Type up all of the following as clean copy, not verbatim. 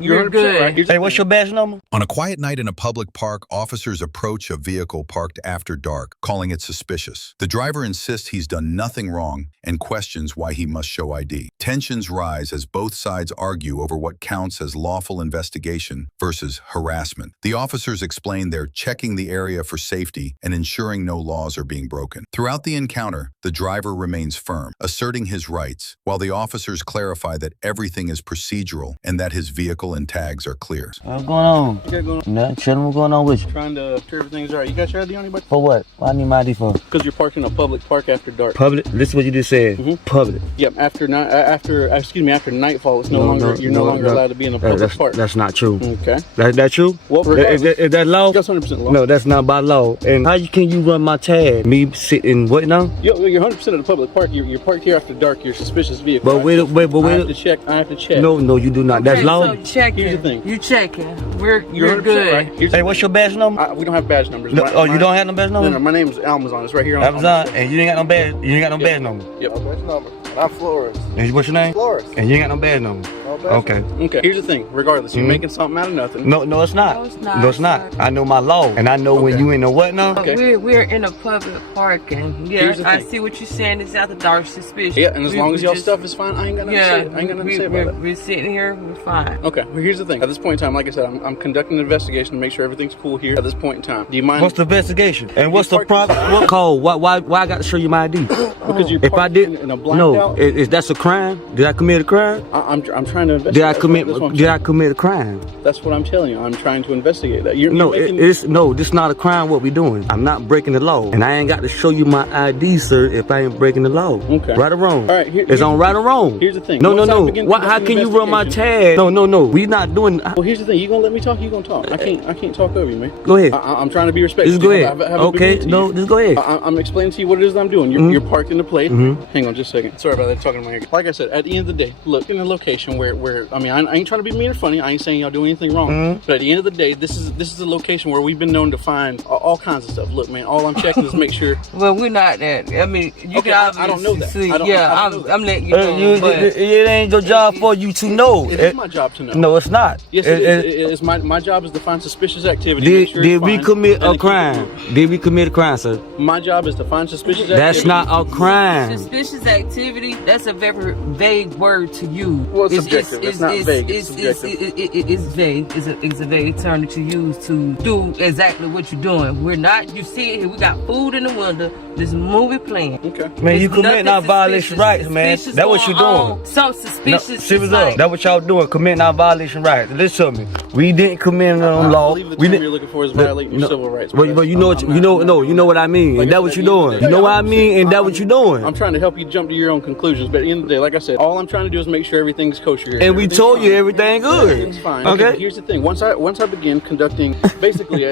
You're good. Right. Hey, what's your badge number? On a quiet night in a public park, officers approach a vehicle parked after dark, calling it suspicious. The driver insists he's done nothing wrong and questions why he must show ID. Tensions rise as both sides argue over what counts as lawful investigation versus harassment. The officers explain they're checking the area for safety and ensuring no laws are being broken. Throughout the encounter, the driver remains firm, asserting his rights, while the officers clarify that everything is procedural and that his vehicle and tags are clear. What's going on? You got going on? Nothing. Chilling. What's going on with you? Trying to make sure everything's all right. You got your ID on anybody? For what? Why I need my ID for? Because you're parked in a public park after dark. Public? This is what you just said. Public. Yep. After nightfall, it's no longer allowed to be in a public park. That's not true. Okay. That true? Well, Is that law? That's 100% law. No, that's not by law. And how can you run my tag? Me sitting what now? You're 100% in a public park. You're parked here after dark. You're a suspicious vehicle. But wait. I have to check. No, you do not. Okay, That's law. So checking. Here's the thing. You checking. You're 100% good. right. Hey, what's your badge number? We don't have badge numbers. You don't have no badge number? No, my name's Amazon. It's right here on Amazon, and you ain't got no badge. You ain't got no badge number. Yep. No badge number. I'm Flores. And what's your name? Flores. And you ain't got no badge number. No badge Okay. Okay. Here's the thing. Regardless, you're making something out of nothing. No, it's not. No, it's not. No, it's not. Sir. I know my law, and I know when Okay. you ain't know what now. Okay. We're in a public park, and Here's the I thing. see what you're saying. It's after dark suspicious. Yeah, and as long as y'all just- stuff is fine, I ain't got nothing to say. I ain't got nothing to say about it. We're sitting here. We're fine. Okay, well, here's the thing. At this point in time, like I said, I'm conducting an investigation to make sure everything's cool here at this point in time. Do you mind? What's the investigation? And what's the parked- problem? What call? Why I got to show you my ID? Because you're If I parked did, in a blacked no, out. is that's a crime? Did I commit a crime? I'm trying to investigate. Did I commit? That's what I'm Did I commit a crime? That's what I'm telling you. I'm trying to investigate that. You're No, making, this not a crime. What we doing? I'm not breaking the law, and I ain't got to show you my ID, sir, if I ain't breaking the law. Okay. Right or wrong? All right, It's on right or wrong. Here's the thing. No. Once I begin How conducting can you run my investigation- tag? No. We not doing. Well, here's the thing. You gonna let me talk? You gonna talk? I can't talk over you, man. Go ahead. I'm trying to be respectful. Just go ahead. I haven't Okay. begun to No, you. just go ahead. I'm explaining to you what it is that I'm doing. You're parked in the place. Hang on just a second. Sorry about that. Talking to my ear. Like I said, at the end of the day, look in a location where I mean, I ain't trying to be mean or funny. I ain't saying y'all do anything wrong. But at the end of the day, this is a location where we've been known to find all kinds of stuff. Look, man, all I'm checking is make sure. Well, we're not that. I mean, you Okay, can I don't know that. see. I don't know that. I'm letting you know. but It ain't your job for you to know. It is my job to know. No, it's not. Yes, it is. My job is to find suspicious activity. make sure Did it's we fine, commit and a to keep it crime? moving. Did we commit a crime, sir? My job is to find suspicious activity. That's not a crime. Suspicious activity, that's a very vague word to use. Well, it's subjective. It's not vague. It's It's vague. It's a vague term to use to do exactly what you're doing. We're not, you see it here, we got food in the window, this movie playing. Okay. Man, you It's committing nothing our violation suspicious. rights, man. Suspicious That's what you going doing. on. So No, suspicious. serious is up. like, That's what y'all doing, committing our violation rights. Listen to me. We didn't commit no I law. believe the We term didn't. you're looking for is violating your civil rights. But you know what you know what I mean, and that's what you're doing. You know what I mean, and that's what you're doing. I'm trying to help you jump to your own conclusions, but at the end of the day, like I said, all I'm trying to do is make sure everything's kosher here. And we Everything's told you fine. everything good. Everything's fine. Okay. But here's the thing. Once I begin conducting, basically,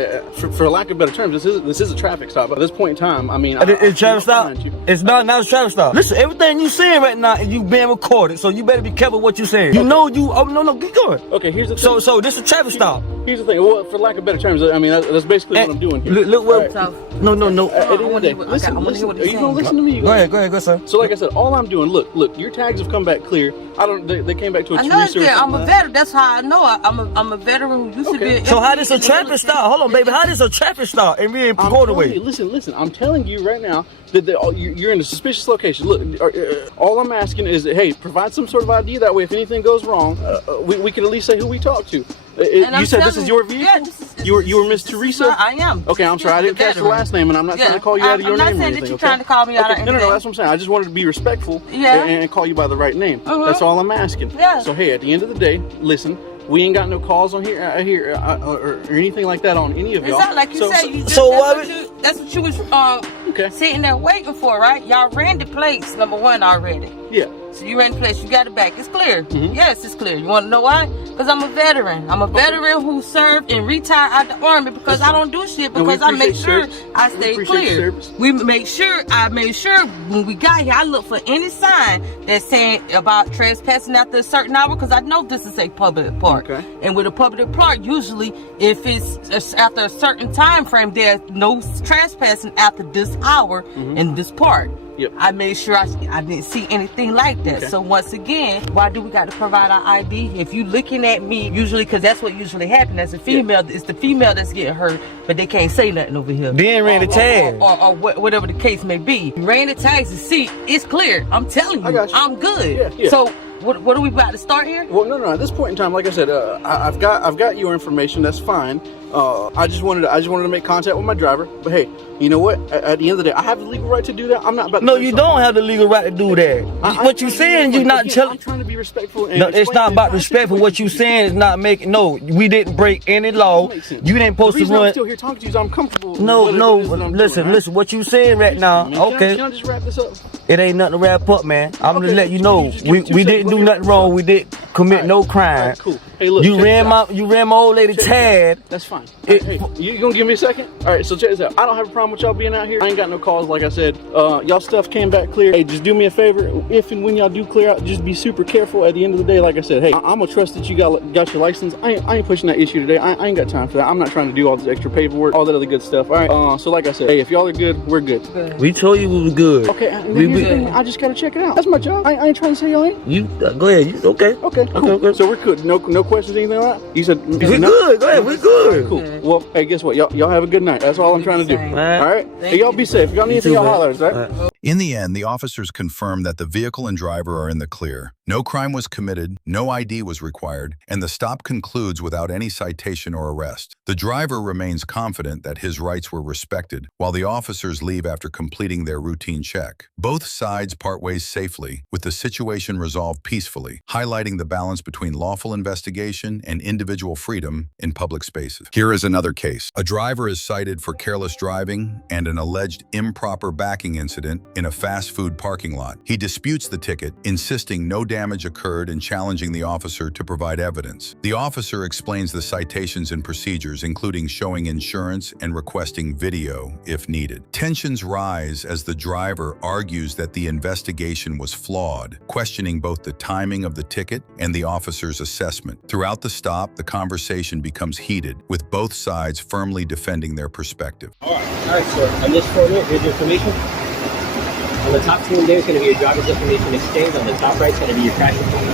for lack of better terms, this is a traffic stop. At this point in time, I mean, It's traffic stop. behind you. It's not a traffic stop. Listen, everything you saying right now, you being recorded, so you better be careful what you saying. You know you. Oh no, keep going. Okay, here's the thing. So this is a traffic stop. Here's the thing. Well, for lack of better terms, I mean that's basically what I'm doing here. Look where. All right. No. At the end of the day, I wanna listen. hear what Are he's you gonna saying. listen to me? Go ahead, sir. So, like I said, all I'm doing, look, your tags have come back clear. They came back to a I know it's Teresa or there. I'm something a like that. veteran. That's how I know. I'm a veteran who used to Okay. be. So how this a traffic stop? Hold on, baby. How this a traffic stop and we ain't I'm going telling away? you, listen. I'm telling you right now that you're in a suspicious location. Look, all I'm asking is that, hey, provide some sort of ID. That way, if anything goes wrong, we can at least say who we talked to. And I'm You said this telling is your you, vehicle? yeah, this is- You were Miss this is Teresa? my- I am. Okay, I'm sorry. I didn't catch the Veteran. last name, and I'm not trying to call you out of your I'm name not or saying anything. that you're okay? trying to call me out Okay, of no, anything. that's what I'm saying. I just wanted to be respectful Yeah. and call you by the right name. Uh-huh. That's all I'm asking. Yeah. So, hey, at the end of the day, listen, we ain't got no calls on here or anything like that on any of It's y'all. not like you said. You just, so that's what you was Okay. sitting there waiting for, right? Y'all ran the place, number one, already. Yeah. So you ran the place, you got it back. It's clear. Mm-hmm. Yes, it's clear. You want to know why? Because I'm a veteran. I'm a veteran who served and retired out the army because I don't do shit And we because I make appreciate sure service. I We stay appreciate clear. service. I made sure when we got here, I looked for any sign that's saying about trespassing after a certain hour because I know this is a public park. Okay. And with a public park, usually if it's after a certain time frame, there's no trespassing after this hour in this park. Yep. I made sure I didn't see anything like that. Okay. So once again, why do we got to provide our ID? If you looking at me, usually, because that's what usually happens as a female, it's the female that's getting hurt, but they can't say nothing over here. Then ran the tag. Or whatever the case may be. Ran the tags to see, it's clear. I'm telling you, I got you. I'm good. Yeah, yeah. So what are we about to start here? Well, no. At this point in time, like I said, I've got your information. That's fine. I just wanted to make contact with my driver. But hey, you know what? At the end of the day, I have the legal right to do that. I'm not about to. No, you don't have the legal right to do that. What you saying? You not telling. I'm trying to be respectful. And No, it's not about respectful. What you saying is not making. No, we didn't break any law. You didn't supposed to I'm run. still here talking to you, so I'm comfortable. No, with no. what it is that I'm Listen, doing, listen. What you saying right now? Man, Okay. Can I just wrap this up? It ain't nothing to wrap up, man. I'm Okay, gonna let you know. just give me 2 We seconds. didn't do nothing wrong. We didn't commit no crime. All right, cool. Hey, look. You check ran this out. you ran my old lady Check tag. That's fine. Hey, you gonna give me a second? All right, so check this out. I don't have a problem with y'all being out here. I ain't got no calls, like I said. Y'all stuff came back clear. Hey, just do me a favor. If and when y'all do clear out, just be super careful. At the end of the day, like I said, hey, I'm gonna trust that you got your license. I ain't pushing that issue today. I ain't got time for that. I'm not trying to do all this extra paperwork, all that other good stuff. All right. So like I said, hey, if y'all are good, we're good. We told you we was good. Okay. And here's the thing, I just gotta check it out. That's my job. I ain't trying to say y'all ain't. You go ahead. You okay? Okay. Cool. Okay. So we're good. No questions, anything like that. You said We good. Go ahead. We good. Cool. Well, hey, guess what? Y'all have a good night. That's all I'm trying to do. Same. All right. Hey, y'all be safe. If y'all need anything, y'all holler at us, all right? In the end, the officers confirmed that the vehicle and driver are in the clear. No crime was committed, no ID was required, and the stop concludes without any citation or arrest. The driver remains confident that his rights were respected, while the officers leave after completing their routine check. Both sides part ways safely, with the situation resolved peacefully, highlighting the balance between lawful investigation and individual freedom in public spaces. Here is another case. A driver is cited for careless driving and an alleged improper backing incident in a fast food parking lot. He disputes the ticket, insisting no damage occurred and challenging the officer to provide evidence. The officer explains the citations and procedures, including showing insurance and requesting video if needed. Tensions rise as the driver argues that the investigation was flawed, questioning both the timing of the ticket and the officer's assessment. Throughout the stop, the conversation becomes heated, with both sides firmly defending their perspective. All right, sir. On this photo, here's your information. On the top screen there is going to be your driver's information exchange. On the top right is going to be your crash report.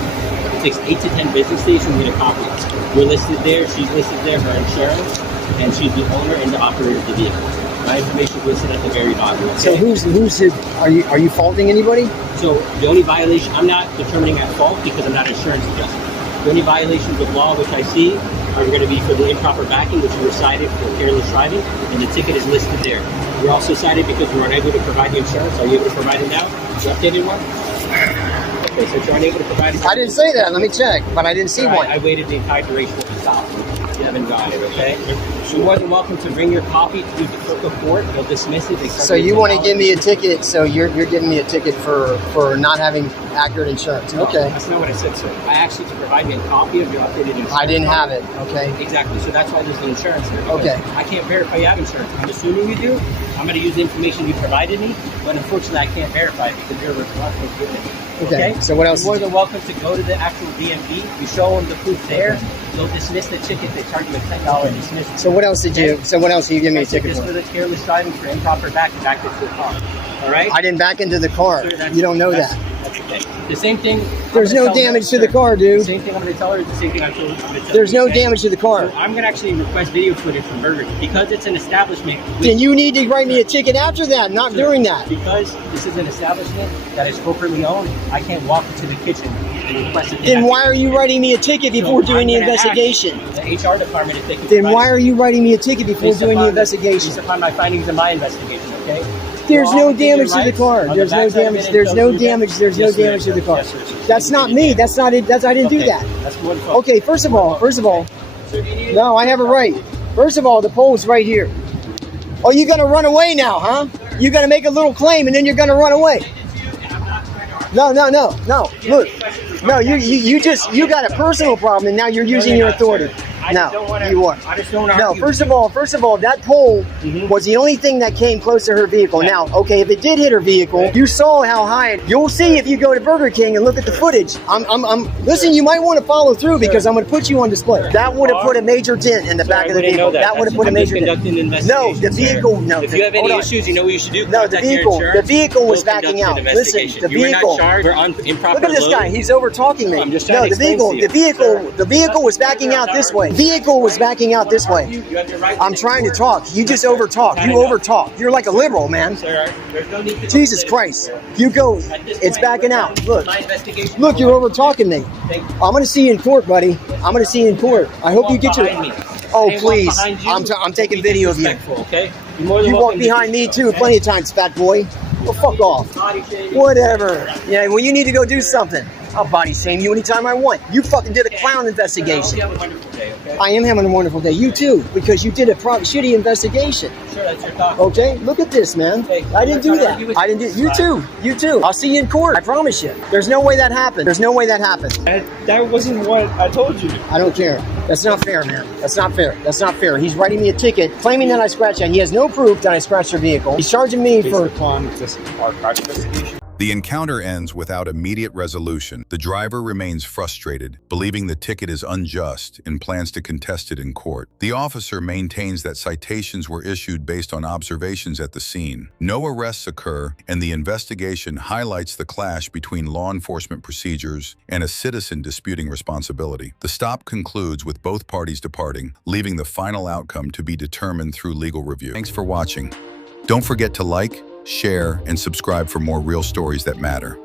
It takes 8 to 10 business days for me to copy it. We're listed there, she's listed there, her insurance, and she's the owner and the operator of the vehicle. My information is listed at the very bottom. Okay? So who's it? Are you faulting anybody? So the only violation, I'm not determining at fault because I'm not an insurance adjuster. The only violations of law which I see are going to be for the improper backing, which you were cited for careless driving, and the ticket is listed there. You're also cited because you were unable to provide the insurance. Are you able to provide it now? The updated one? Okay, so you're unable to provide it. I didn't say that. Let me check, but I didn't see All right, one. I waited the entire duration of the stop. You haven't got it, okay? You're more than welcome to bring your copy to the clerk of court. They'll dismiss it. So you want to give me a ticket? So you're giving me a ticket for not having accurate insurance? No, Okay. that's not what I said, sir. I asked you to provide me a copy of your updated insurance. I didn't have it. Okay. Exactly. So that's why there's the insurance there. because Okay. I can't verify you have insurance. I'm assuming you do. I'm going to use the information you provided me, but unfortunately I can't verify it because you're reluctant to give it. Okay. So what else? You're more than welcome to go to the actual DMV. You show them the proof there. They'll dismiss the ticket. They charge you a $10 dismissal. So what else did you? So what else did you give me a ticket Just for for? the careless driving for improper back into the car. All right. I didn't back into the car. Sir, that's- You don't know that's- that. That's okay. The same thing. There's no damage to the car, The dude. same thing I'm going to tell her is the same thing I'm going to tell her. There's no okay? damage to the car. So I'm going to actually request video footage from Burger King because it's an establishment. Then you need to write me a ticket after that, not during that. Because this is an establishment that is corporately owned, I can't walk into the kitchen and request it. Then why are you writing me a ticket before doing the investigation? The HR department is taking. Then why are you writing me a ticket before doing the investigation? Based upon my findings in my investigation, okay? There's You're all no damage to the rights car. on There's the no backside of damage. it There's until no you get- damage. There's no Yes, sir, damage to the car. yes, sir. That's not me. That's not it. I didn't do Okay, that. That's more than Okay, first of all, So do you need no, I have a right. First of all, the pole's right here. Oh, you're gonna run away now, huh? You're gonna make a little claim and then you're gonna run away. No. Look, no, you got a personal problem and now you're using your authority. I just don't want to. You are. I just don't No, argue. first of all, that pole was the only thing that came close to her vehicle. Yeah. Now, okay, if it did hit her vehicle, you saw how high it. You'll see if you go to Burger King and look at the footage. Listen, you might want to follow through because I'm going to put you on display. That would have put a major dent in the back of the vehicle. That would have put a major dent. No, the vehicle. No, if you have any issues, you know what you should do. No, the vehicle was backing out. Listen, the You were not vehicle. charged for improper Look at this load. guy. He's over talking me. I'm just trying to the vehicle was backing out this way. Vehicle was backing out this way. You have your right I'm trying to talk. You just over talk. You over talk. You're like a liberal, man. Sir, there's no need to Jesus Christ. You go. At this It's point, backing we're out. done. Look. My investigation. Look, you're over talking me. Thank you. I'm going to see you in court, buddy. I'm going to see you in court. I hope you get your. Behind me. Oh, I walk please. behind you. I'm taking Be video of you. disrespectful, okay? You're more than You walk welcome to behind do me so, too, okay? plenty of times, fat boy. Well, fuck off. Body shaming. Whatever. Yeah, well, you need to go do something. I'll body shame you anytime I want. You fucking did a clown I hope investigation. you have a wonderful day, okay? I am having a wonderful day. You too, because you did a shitty investigation. Sure, that's your thought. Okay, look at this, man. Hey, I didn't do I'm not that. arguing with I didn't do. You too. You too. I'll see you in court. I promise you. There's no way that happened. There's no way that happened. That wasn't what I told you. I don't care. That's not fair, man. That's not fair. That's not fair. He's writing me a ticket, claiming that I scratched that. He has no proof that I scratched her vehicle. He's charging me Based for. upon this our investigation. The encounter ends without immediate resolution. The driver remains frustrated, believing the ticket is unjust and plans to contest it in court. The officer maintains that citations were issued based on observations at the scene. No arrests occur, and the investigation highlights the clash between law enforcement procedures and a citizen disputing responsibility. The stop concludes with both parties departing, leaving the final outcome to be determined through legal review. Thanks for watching. Don't forget to like, share, and subscribe for more real stories that matter.